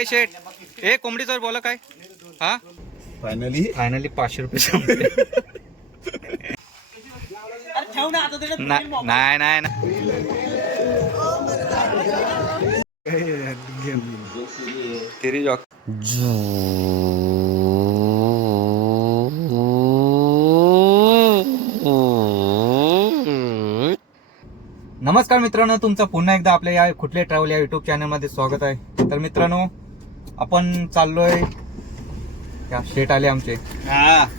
काय शेट ए कोंबडीचं बोला काय हा? फायनली फायनली पाचशे रुपये संपले. नाही नाही नाही. तेरी जॉक नमस्कार मित्रांनो तुमचं पुन्हा एकदा आपल्या या कुठले ट्रॅव्हल या युट्यूब चॅनलमध्ये स्वागत आहे. तर मित्रांनो आपण चाललोय. या शेट आले आमचे.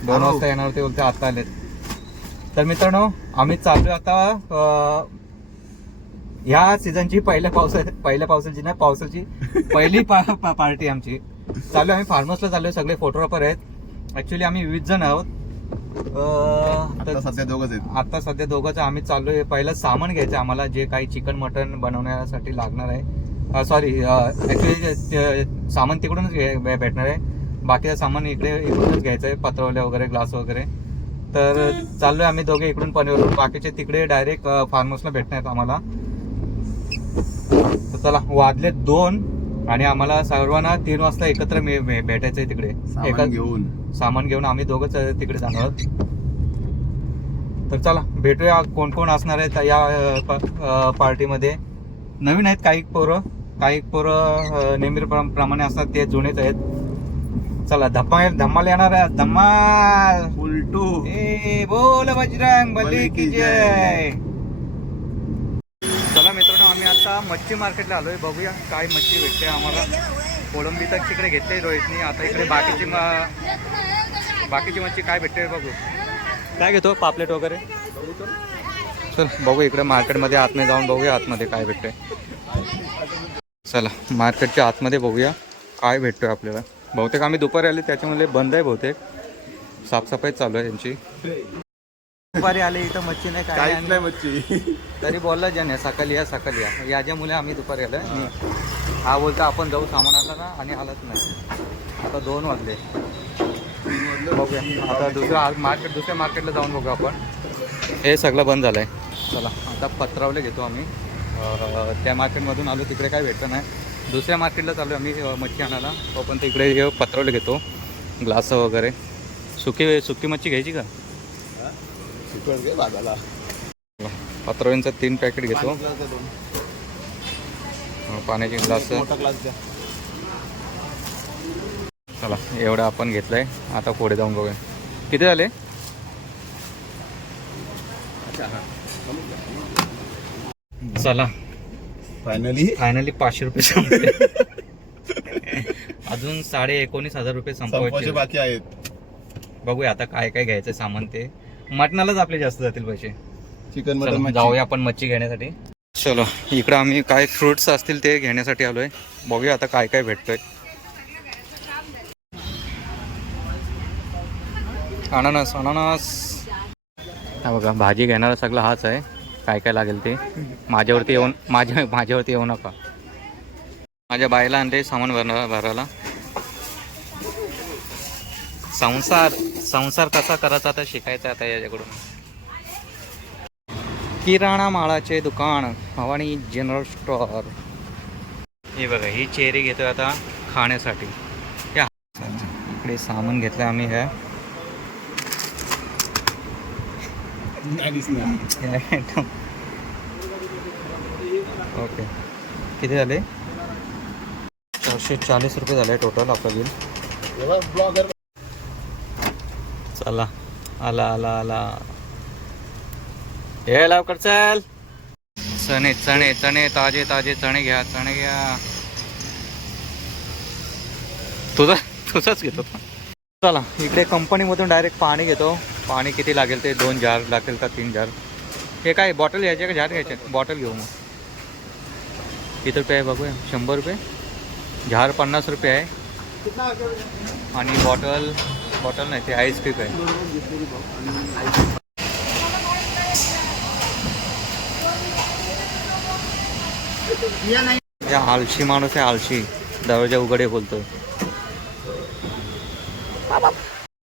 दोन वाजता येणार होते बोलते आता आलेत. तर मित्रांनो आम्ही चाललोय आता ह्या सीझनची पहिल्या पावसा पहिल्या पावसाची नाही पावसाची पहिली पा- पा- पार्टी आमची. चालू आम्ही फार्मर्सला चाललोय सगळे फोटोग्राफर आहेत. ऍक्च्युली आम्ही विविध जण आहोत. आता सध्या दोघच आहेत. आता सध्या दोघंच आम्ही चाललोय. पहिलं सामान घ्यायचं आम्हाला जे काही चिकन मटन बनवण्यासाठी लागणार आहे. सॉरी ऍक्च्युली सामान तिकडूनच भेटणार आहे. बाकीचं सामान इकडे इकडूनच घ्यायचं आहे पत्रवले वगैरे ग्लास वगैरे. तर चाललोय आम्ही दोघे इकडून पनवेलवरून बाकीचे तिकडे डायरेक्ट फार्म हाऊसला भेटणार आहेत आम्हाला. तर चला वाजले दोन आणि आम्हाला सर्वांना तीन वाजता एकत्र मे- भेटायचंय तिकडे. एका घेऊन. सामान घेऊन आम्ही दोघंच तिकडे जाणार आहोत. तर चला भेटूया कोण कोण असणार आहेत या पार्टीमध्ये नवीन आहेत काही पोरं? काही पोरं अ, नेहमीप्रमाणे असतात ते जुनेच आहेत. चला धम्मा धम्माल येणार आहे. धम्माल उलटू. ए बोल बजरंग बली की जय. चला मित्रांनो आम्ही आता मच्छी मार्केटला आलोय. बघूया काय मच्छी भेटते आम्हाला. कोळंबी तर तिकडे घेतली रोहितनी. आता इकडे बाकीची बाकीची मच्छी काय भेटते बघू. काय घेतो? पापलेट वगैरे. चल बघू इकडे मार्केटमध्ये आतमध्ये जाऊन बघूया आतमध्ये काय भेटते. चला मार्केटच्या आतमध्ये बघूया. काय भेटतोय आपल्याला? बहुतेक आम्ही दुपारी आले त्याच्यामध्ये बंद आहे बहुतेक. साफसफाई चालू आहे यांची. दुपारी आले इथं मच्छी नाही काय नाही. नाही मच्छी. तरी बोलला ज्याने सकाळी या सकाळी या याच्या मुले आम्ही दुपारी आलो आणि हा बोलता आपण जाऊ सामान आला ना आणि आलाच नाही. आता दोन वाजले. बघूया. आता दुसऱ्या मार्केट दुसऱ्या मार्केटला जाऊन बघू आपण. हे सगळं बंद झालं आहे चला आता पत्रावले घेतो आम्ही. त्या मार्केटमधून आलो तिकडे काय भेटतं नाही. दुसऱ्या मार्केटला चालू आम्ही मच्छी आणायला. तो पण तिकडे हे घेतो ग्लास वगैरे. सुकी सुकी मच्छी घ्यायची का? तिकड बाजाला तीन पॅकेट घेतो. ग्लास पाण्याची ग्लास. चला एवढं आपण घेतलंय. आता पुढे जाऊन बघूया. किती झाले? अच्छा हा चला फायनली फायनली पाचशे रुपये संपले. अजून साडे एकोणीस हजार रुपये संपवायचे. संपवायचे बाकी आहेत. बघूया आता काय काय घ्यायचं सामान ते. मटणालाच आपले जास्त जातील पैसे. चिकन चला, मटन जाऊया आपण मच्छी घेण्यासाठी. चलो इकडं आम्ही काय फ्रुट्स असतील ते घेण्यासाठी आलोय. बघूया आता काय काय भेटतंय. अननस अननस. हा बघा भाजी घेणारा सगळं हाच आहे. काय काय लागेल ते माझ्यावरती येऊन माझ्या माझ्यावरती येऊ नका. माझ्या बाईला आणते सामान भरणार भरायला. संसार संसार कसा करायचा आता शिकायचा आता याच्याकडून. किराणा माळाचे दुकान भवानी जनरल स्टोअर हे बघा ही चेरी घेतोय आता खाण्यासाठी. इकडे सामान घेतलं आम्ही ह्या ओके. किती झाले? चारशे चाळीस रुपये झाले टोटल आपलं बिल चला. आला आला आला. हे लवकर चल. चणे चणे चणे ताजे ताजे चणे घ्या चणे घ्या. तुझा तुझाच घेतो. चला इकडे कंपनीमधून डायरेक्ट पाणी घेतो. पाणी किती लागेल ते दोन जार लागेल का तीन जार? हे काय बॉटल घ्यायचे का जार घ्यायचे? बॉटल घेऊ मग. किती रुपये आहे बघूया. शंभर रुपये? झार पन्नास रुपये आहे. आणि बॉटल बॉटल नाही ते आईस पीक आहे. या आळशी माणूस आहे आळशी. दरवाजा उघडे बोलतोय.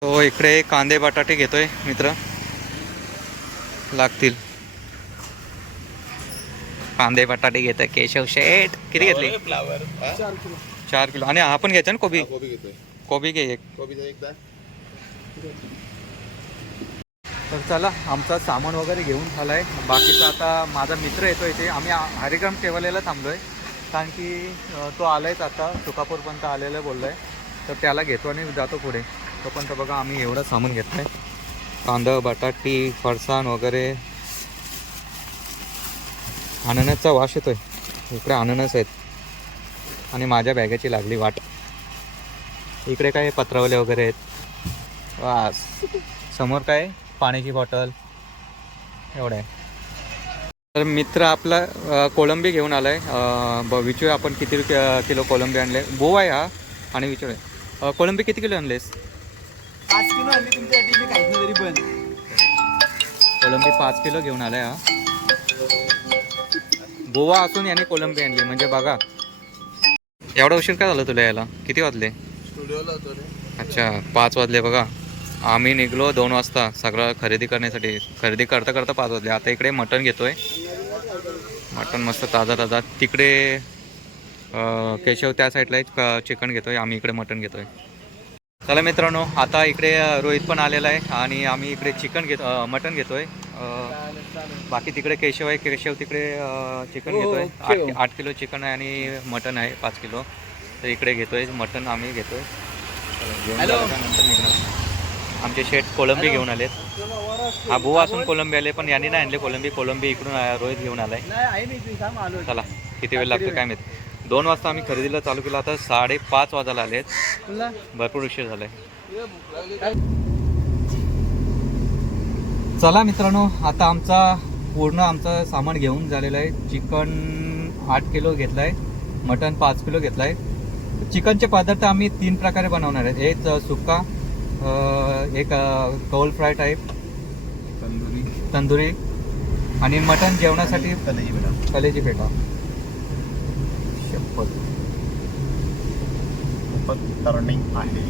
तो इकडे कांदे बटाटे घेतोय मित्र. लागतील. कांदे बटाटे घेतोय केशव शेठ. किती घेतले? फ्लावर चार चार किलो. आणि हा पण घ्यायचा ना कोबी? कोबी घेतोय. कोबी घे एक. कोबीचा एकदा. तर चला आमचं सामान वगैरे घेऊन झालाय. बाकीचं आता माझा मित्र येतो इथे. आम्ही हरिग्राम टेवलेला थांबलोय. कारण की तो आलायच आता. तुकापूरपर्यंत आलेलं बोललोय. तर त्याला घेतो आणि जातो पुढे. तोपर्यंत बघा आम्ही एवढं सामान घेतलंय. कांदा बटाटी फरसाण वगैरे. अननसचा वास येतोय. इकडे अननस आहेत. आणि माझ्या बॅगेची लागली वाट. इकडे काय पत्रावले वगैरे आहेत? वास. समोर काय? पाण्याची बॉटल. एवढं आहे. तर मित्र आपला कोळंबी घेऊन आलाय. आहे ब विचूया आपण किती किलो कोलंबी आणले? बो आहे हा आणि विचू आहे कोलंबी किती किलो आणलेस? पाच किलो आणली तुमच्यासाठी मी काहीच नाही तरी पण कोलंबी पाच किलो घेऊन आलाय हा. गोवा असून याने कोलंबी आणली म्हणजे बघा. एवढा उशीर काय झालं तुला यायला? किती वाजले? स्टुडिओला होतो रे. अच्छा पाच वाजले बघा. आम्ही निघलो दोन वाजता सगळं खरेदी करण्यासाठी. खरेदी करता करता पाच वाजले. आता इकडे मटण घेतोय. मटण मस्त ताजा ताजा. तिकडे केशव त्या साईडला एक चिकन घेतोय. आम्ही इकडे मटण घेतोय. चला मित्रांनो आता इकडे रोहित पण आलेला आहे आणि आम्ही इकडे चिकन घेतो अं, मटण घेतोय. बाकी तिकडे केशव आहे केशव तिकडे चिकन हो, घेतोय. हो, आठ ठेव. आठ किलो चिकन आहे आणि मटण आहे पाच किलो. तर इकडे घेतोय मटण आम्ही घेतोय. निघणार आमचे शेठ कोलंबी घेऊन आलेत. हा बुवा असून कोलंबी आले पण यांनी नाही आणले. कोलंबी कोलंबी इकडून रोहित घेऊन आलाय. चला किती वेळ लागतो काय माहीत. दोन वाजता आम्ही खरेदीला चालू केलं. आता साडेपाच वाजायला आलेत तुला भरपूर उशीर झालाय. चला मित्रांनो आता आमचा पूर्ण आमचं सामान घेऊन झालेलं आहे. चिकन आठ किलो घेतलं आहे मटन पाच किलो घेतलं आहे चिकनचे पदार्थ आम्ही तीन प्रकारे बनवणार आहेत एक सुक्का एक कौल फ्राय टाईप तंदुरी. तंदुरी. आणि मटन जेवणासाठी कलेजी बेटा कलेजी पेटा शपथ खूपच टर्निंग आहे.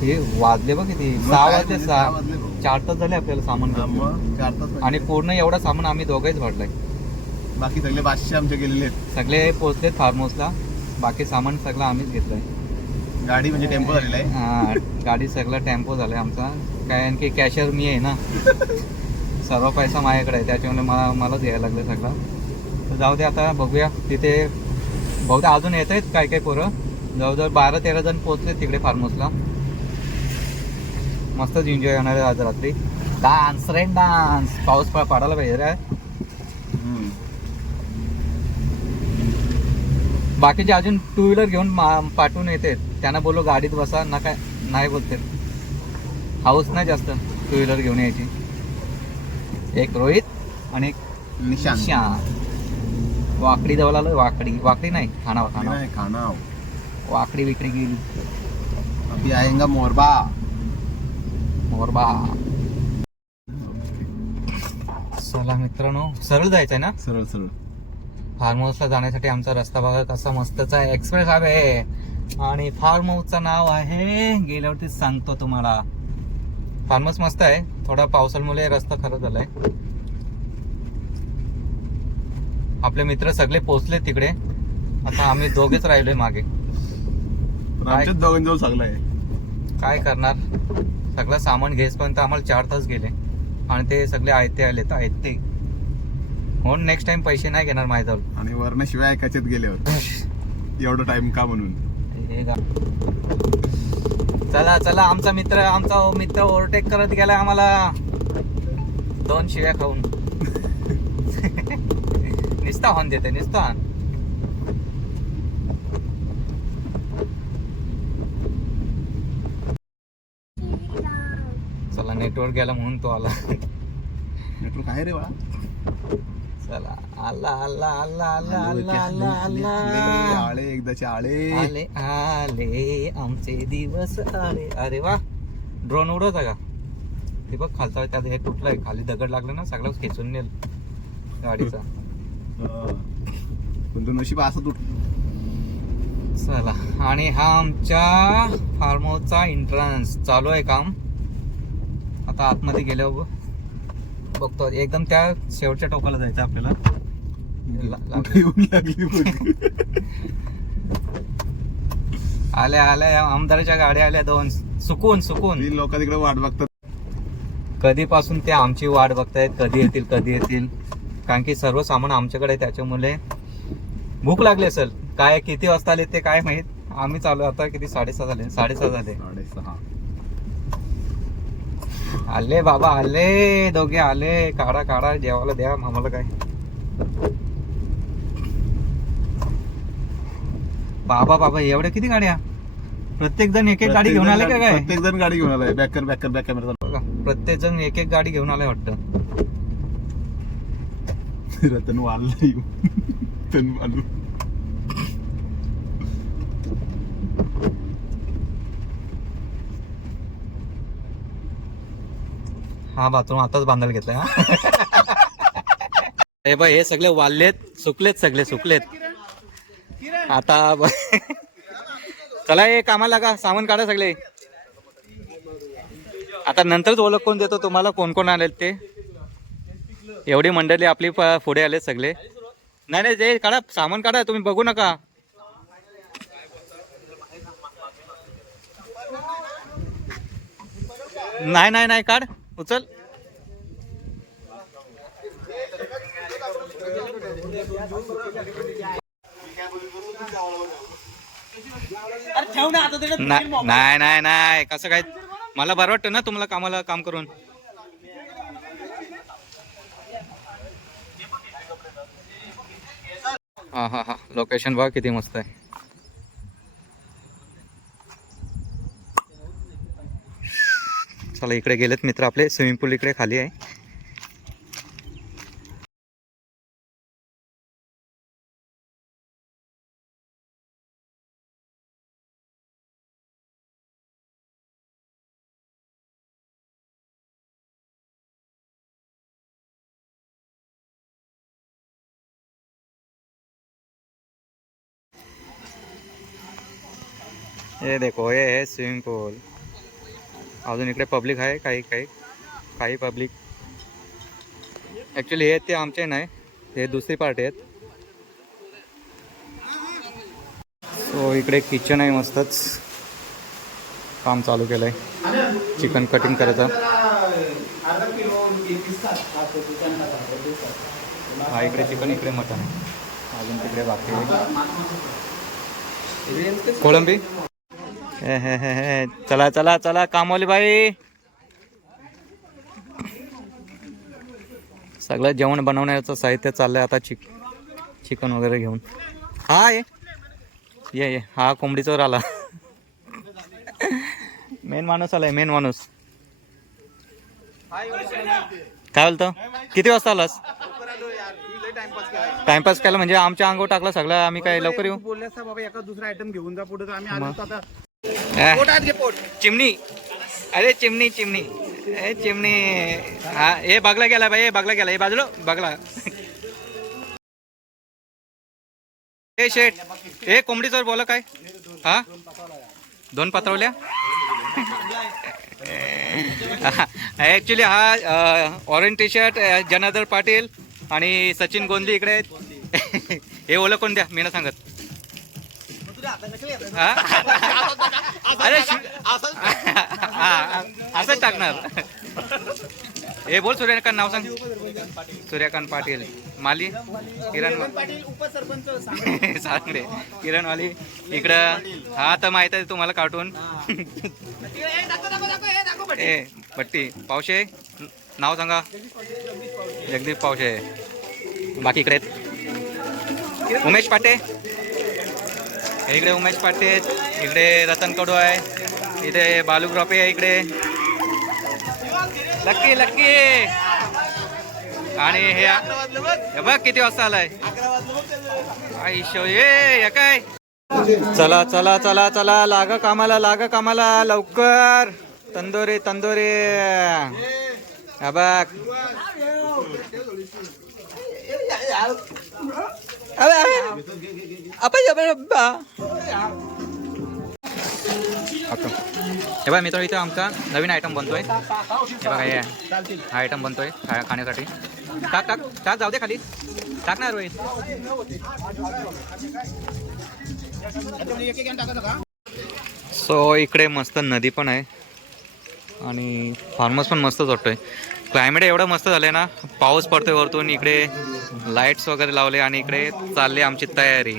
हे वाजले बघ किती. मग सहा वाजले म्हणजे सहा वाजले भाऊ. चार तास झाले आपल्याला सामान हा, घेऊन. मग चार तास म्हणजे. आणि पूर्ण एवढं सामान आम्ही दोघेच भरलंय. बाकी सगळे पाचशे आमचे गेलेले आहेत. सगळे पोहोचलेत फार्म हाऊसला बाकी सामान सगळं आम्हीच घेतलंय. गाडी म्हणजे टेम्पो झालेला आहे. हा, गाडी सगळं टेम्पो झालाय आमचा. कारण की कॅशियर मी आहे ना. सर्व पैसा माझ्याकडे आहे त्याच्यामुळे मला मलाच घ्यायला लागलं सगळं. जाऊ दे आता बघूया. तिथे बहुधा अजून येत आहेत काय काय पोरं. जवळजवळ बारा तेरा जण पोहोचले तिकडे फार्म हाऊसला मस्तच एन्जॉय होणार आहे आज रात्री. डान्स रेन डान्स पाऊस पडायला पाहिजे रे. बाकीचे अजून टू व्हीलर घेऊन पाठवून येते. त्यांना बोलो गाडीत बसा. ना काय नाही बोलते. हाऊस नाही जास्त टू व्हीलर घेऊन यायची. एक रोहित आणि एक निशांत. वाकडी जवळ आलोय वाकडी वाकडी नाही खाना खाना नाही, खाना वाकडी विकडी गेली अभी आएगा मोरबा. मोरबा. चला मित्रांनो सरळ जायचंय ना? सरळ सरळ. फार्म हाऊसला जाण्यासाठी आमचा रस्ता बघा कसा मस्तच आहे. एक्सप्रेस आहे आणि फार्म हाऊसचं नाव आहे गेल्यावरती सांगतो तुम्हाला. फार्म हाऊस मस्त आहे. थोडा पावसामुळे रस्ता खराब झालाय. आपले मित्र सगळे पोचले तिकडे. आता आम्ही दोघेच राहिलोय मागे. आमच्याच दोघांजवळ चांगलं आहे. काय करणार? सगळं सामान घेसपर्यंत आम्हाला चार तास गेले. आणि ते सगळे आयते आले तर आयते. म्हणून नेक्स्ट टाइम पैसे नाही घेणार माझ्याजवळ. आणि वर्ण शिवाय ऐकायच्यात गेल्यावर एवढं टाइम का म्हणून? हे गा. चला चला आमचा मित्र आमचा मित्र ओव्हरटेक करत गेला आम्हाला. दोन शिव्या खाऊन. देते निस्ता हॉर्न चला नेटवर्क गेला म्हणून तो आला नेटवर्क आहे रे बाळा चला आला आला आला आला आले आला होते, आला आले, आले, आला आले एकदाचे आले आले आले आमचे दिवस आले अरे वा ड्रोन उडवता का ते बघ खालचा त्यात हे तुटलंय खाली दगड लागलं ना सगळं खेचून नेल गाडीचा हा. पण तो नशीब असं तुट चला आणि हा आमच्या फार्म हाऊसचा एंट्रन्स चालू आहे काम. आता आतमध्ये गेल्यावर बघ- बघतो. एकदम त्या शेवटच्या टोकाला जायचं आपल्याला. आल्या आल्या. आमदाराच्या गाड्या आल्या दोन. सुकून सुकून. लोक तिकडे वाट बघतात. कधीपासून ते आमची वाट बघतायत. कधी येतील कधी येतील. कारण की सर्व सामान आमच्याकडे त्याच्यामुळे भूक लागली असेल. काय किती वाजता आले ते काय माहीत? आम्ही चालू आता किती? साडेसहा झाले. साडेसहा झाले. साडेसहा. आले बाबा आले. दोघे आले. काढा काढा. जेवायला द्या. आम्हाला काय? बाबा बाबा एवढ्या किती गाड्या? प्रत्येक जण एक एक गाडी घेऊन आले का काय? प्रत्येक जण गाडी घेऊन आलाय. बॅकर बॅकर बॅक कॅमेरा बघा, प्रत्येक जण एक एक गाडी घेऊन आलाय वाटतं. रतन वाढलं रतन वाढू हा बाथरूम आताच बांधायला घेतलाय हा? बघ हे सगळे वाढलेत सुकलेत सगळे सुकलेत. आता ब- चला हे कामाला लागा सामान काढा सगळे. आता नंतरच ओळख कोण देतो तुम्हाला कोण कोण आलेत ते. एवढी मंडळी आपली पुढे आले सगळे. नाही नाही ते काढा सामान काढा तुम्ही बघू नका. नाही नाही नाही काढ उचल. ना- नाही नाही नाही कसं काय? मला बरं वाटतं ना तुम्हाला कामाला काम करून. हा हा हा. लोकेशन बघा किती मस्त आहे. चला इकडे गेलेत मित्र आपले. स्विमिंग पूल इकडे खाली आहे. हे देखो हे आहे स्विमिंग पूल अजून इकडे पब्लिक आहे काही काही काही पब्लिक ॲक्च्युली हे ते आमचे नाही हे दुसरी पार्टी आहेत. सो इकडे किचन आहे मस्तच. काम चालू केलं आहे चिकन कटिंग करायचं. हा इकडे चिकन इकडे मटन अजून तिकडे बाकी कोळंबी? चला चला चला कामवाली बाई. सगळं जेवण बनवण्याचं साहित्य चाललंय आता चिक चिकन वगैरे घेऊन. हा ये. ये ये. हा कोंबडीचोर आला. मेन माणूस आलाय मेन माणूस. काय बोलतो? किती वाजता आलास? टाइमपास केला म्हणजे आमच्या अंगावर टाकला सगळं आम्ही काय लवकर येऊ? बोलल्यास तर बाबा एका दुसरा आयटम घेऊन जा पुढे. आम्ही. आलो आता. चिमणी. अरे चिमणी चिमणी. ए चिमणी. हा हे बघला गेला बाई हे बघला गेला. हे बाजूला बघला हे शेट हे कोंबडीचं बोला काय? हा? दोन पात्रवल्या ऍक्च्युली हा orange T shirt Janardan Patil आणि सचिन गोंदली इकडे आहेत. हे ओळख कोण द्या मी ना सांगत. हा? अरे असंच टाकणार. हे बोल सूर्यकांत नाव सांग. सूर्यकांत पाटील माली किरण पाटील उपसरपंच सांगडे किरण इकडं. हा तर माहीत आहे तुम्हाला कार्टून ए पट्टी पावशे नाव सांगा. जगदीप पावशे. बाकी इकडे आहेत. उमेश पाटे. इकडे उमेश पाटे इकडे रतन कडू आहे इथे बालू ग्रॉपे आहे इकडे. लक्की लक्की आणि हे बघ किती वाजता आलाय. आईशो ये हे काय? चला चला चला चला लाग कामाला लाग कामाला लवकर. तंदोरी तंदोरी. बघ. Apa eh. ya अब्बा. ओके. हे बघा मित्र इथे आमचा नवीन आयटम बनतोय हे बघा हे हा आयटम बनतोय खा- खाण्यासाठी टाक टाक टाक जाऊ दे खाली टाक ना रोहित सो इकडे मस्त नदी पण आहे. आणि फार्मस पण मस्तच वाटतोय क्लायमेट एवढं मस्त झालंय ना. पाऊस पडतोय वरतून. इकडे लाईट्स वगैरे लावले आणि इकडे चालली आमची तयारी.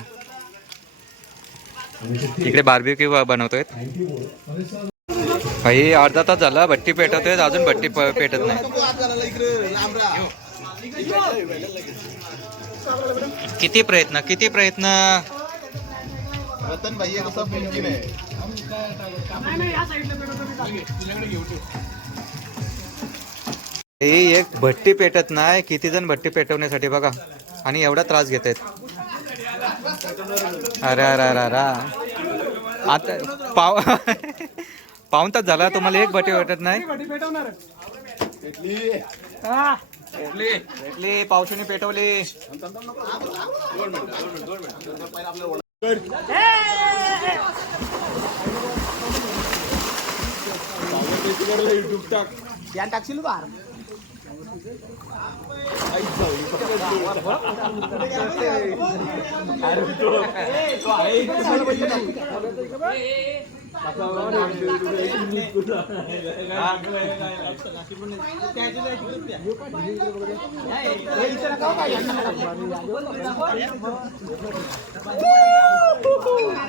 इकडे बार्बिक्यू बनवतोय. काही अर्धा तास झाला भट्टी पेटवतोय अजून भट्टी पेटत नाही. किती प्रयत्न किती प्रयत्न? रतन भाई कसा मुमकिन आहे एक भट्टी पेटत नाही किती जण भट्टी पेटवण्यासाठी बघा. आणि एवढा त्रास घेत आहेत अरे अरे अरे अरे. आता पाव पाऊन तास झाला तुम्हाला एक भट्टी पेटत नाही? पेटली पावसाने पेटवली. टाकशील बार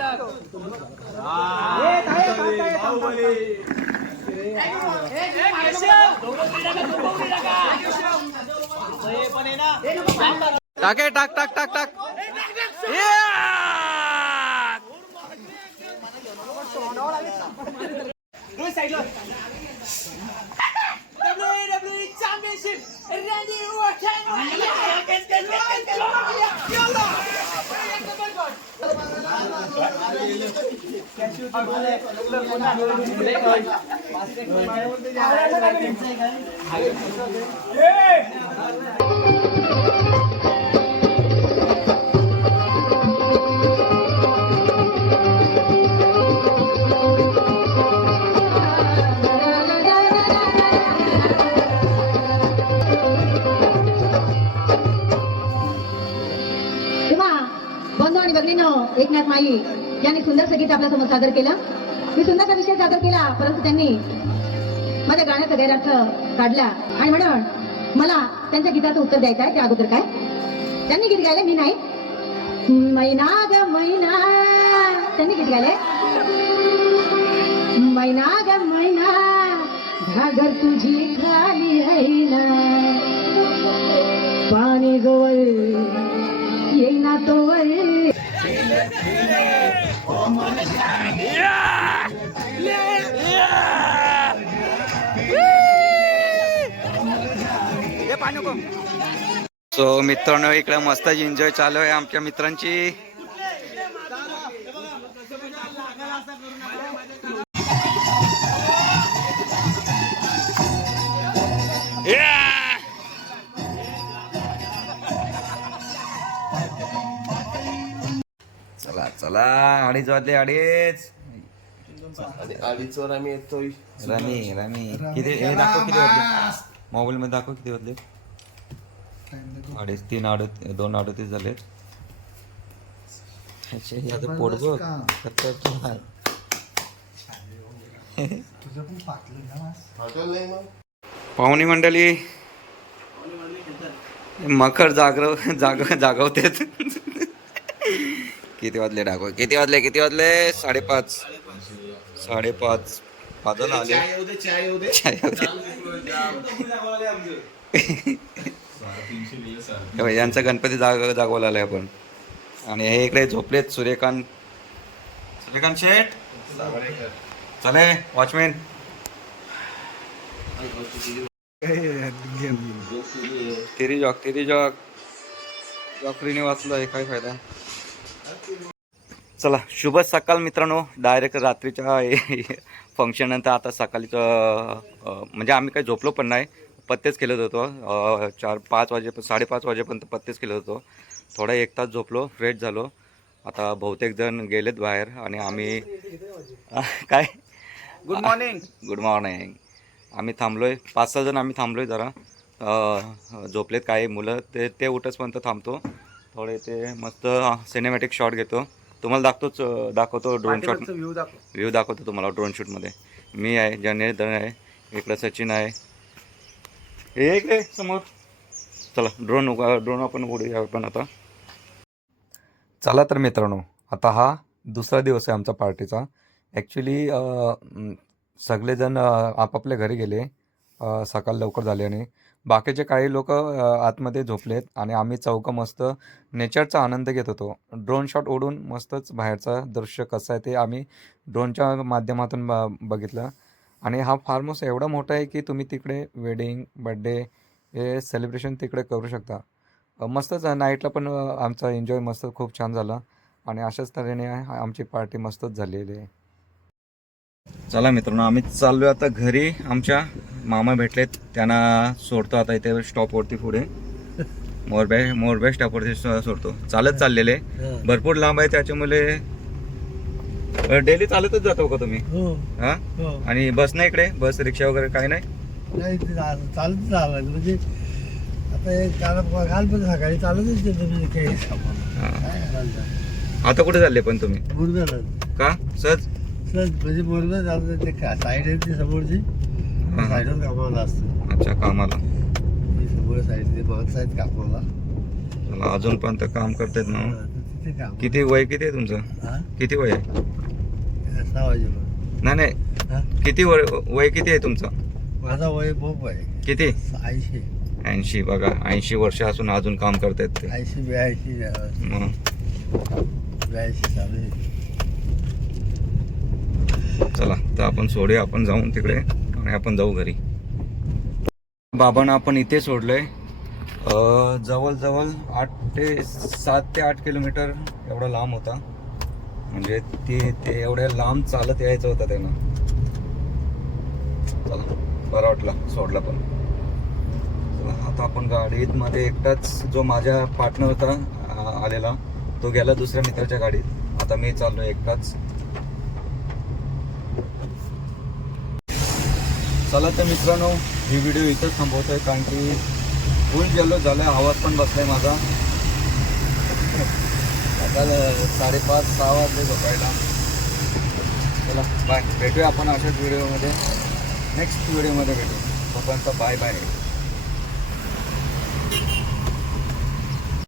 टाके टाक टाक टाक टाक WWE Championship Yeah! एकनाथ माई यांनी सुंदर गीत आपल्यासमोर सादर केलं. मी सुंदरचा विषय सादर केला परंतु त्यांनी माझ्या गाण्याचा गैरार्थ काढला. आणि म्हणून मला त्यांच्या गीताचं उत्तर द्यायचं आहे त्या अगोदर काय? त्यांनी गीत गायले मी नाही. मैना ग मैना. त्यांनी गीत गायले मैना ग मैना. घागर तुझी खाली आहे पाणी जवळ येईना तोवर. सो मित्रांनो इकडे मस्त एन्जॉय चालू आहे आमच्या मित्रांची. चला अडीच वाजले अडीच. अडीचवर आम्ही येतोय. Rummy rummy. किती हे दाखव किती वाजले? मोबाईल मध्ये दाखव किती वाजले? अडीच तीन अडत दोन अडतीस झाले पोट बघ. मग. पाहुणी मंडळी. मकर जागरव जाग जागवतेत. किती वाजले दाखव किती वाजले? किती वाजले? साडेपाच. साडेपाच. वाजून आले. चाय यांचा गणपती जाग जागवला आलाय आपण. आणि हे इकडे झोपलेत सूर्यकांत. सूर्यकांत शेठ? चले वॉचमॅन. तिरी जॉक तिरी जॉक. जॉकरीने वाचलोय काय फायदा? चला शुभ सकाळ मित्रांनो. डायरेक्ट रात्रीच्या फंक्शन नंतर आता सकाळीच म्हणजे आम्ही काही झोपलो पण नाही. पत्तेच केलं होतो चार पाच वाजे साडेपाच वाजेपर्यंत पत्तेच केलं होतो थोडा एक तास झोपलो फ्रेश झालो. आता बहुतेक जण गेलेत बाहेर आणि आम्ही काय? गुड मॉर्निंग गुड मॉर्निंग आम्ही थांबलोय. पाच सहा जण आम्ही थांबलोय जरा. अं, झोपलेत काही मुलं. ते ते उठसपर्यंत थांबतो. थोडे ते मस्त सिनेमॅटिक शॉट घेतो. तुम्हाला दाखवतोच अं, दाखवतो ड्रोन शॉट व्ह्यू दाखव. व्ह्यू दाखवतो तुम्हाला ड्रोन शूटमध्ये मी आहे जनेश आहे इकडं सचिन आहे. हे इकडे समोर. चला ड्रोन ड्रोन आपण उडूया आपण आता. चला तर मित्रांनो आता हा दुसरा दिवस आहे आमचा पार्टीचा. ॲक्च्युली सगळेजण आपापल्या घरी गेले. सकाळ लवकर झाले आणि बाकीचे काही लोक आतमध्ये झोपलेत आणि आम्ही चौकं मस्त नेचरचा आनंद घेत होतो. ड्रोन शॉट ओढून मस्तच बाहेरचं दृश्य कसं आहे ते आम्ही ड्रोनच्या माध्यमातून ब बघितलं. आणि हा फार्म हाऊस एवढा मोठा आहे की तुम्ही तिकडे वेडिंग बड्डे हे सेलिब्रेशन तिकडे करू शकता. मस्तच नाईटला पण आमचा एन्जॉय मस्त खूप छान झाला. आणि अशाच तऱ्हेने आमची पार्टी मस्तच झालेली आहे. चला मित्रांनो आम्ही चाललो आता घरी. आमच्या मामा भेटलेत. त्यांना सोडतो आता इथे स्टॉपवरती पुढे. मोरबे मोरबे स्टॉपवरती सोडतो. चालत चाललेले. भरपूर लांब आहे त्याच्यामुळे डेली चालतच जातो का तुम्ही? हो. हा? हो. आणि बस नाही इकडे? बस रिक्षा वगैरे काही नाही? चालत म्हणजे सकाळी चालतच आता कुठे चालले पण तुम्ही? का? सहज? सर म्हणजे मुरगा चालतं ते का साईड आहे ती समोरची? हा. साईडवर कामाला असतं. अच्छा कामाला. ती समोर साईड ते मागच्या साईड कामाला. चला अजून पण तर काम करतात ना? हा, तर तिथे काम किती वय किती आहे तुमचं? हा? किती वय आहे? सहा वाजेपर्यंत नाही नाही. हा? किती वय वय किती आहे तुमचं? माझा वय खूप आहे. किती? ऐंशी. ऐंशी बघा. ऐंशी वर्ष असून अजून काम करतायत ते. ऐंशी ब्याऐंशी. मग? ब्याऐंशी चालू आहे. चला तर आपण सोडूया आपण जाऊन तिकडे. आणि आपण जाऊ घरी. बाबांना आपण इथे सोडलंय. जवळजवळ आठ ते सात ते आठ किलोमीटर एवढा लांब होता. म्हणजे ते ते एवढ्या लांब चालत यायचं होतं त्यांना. चला बरं वाटलं सोडलं पण. चला आता आपण गाडीत मध्ये एकटाच जो माझ्या पार्टनर होता आलेला तो गेला दुसऱ्या मित्राच्या गाडीत. आता मी चाललो एकटाच. चला तर मित्रांनो ही व्हिडिओ इथंच थांबवतो आहे कारण की फुल झालं आहे आवाज पण बसलाय माझा. आता साडेपाच सहा वाजले झोपायला. चला बाय भेटूया आपण अशाच व्हिडिओमध्ये नेक्स्ट व्हिडिओमध्ये भेटू. तोपर्यंत बाय बाय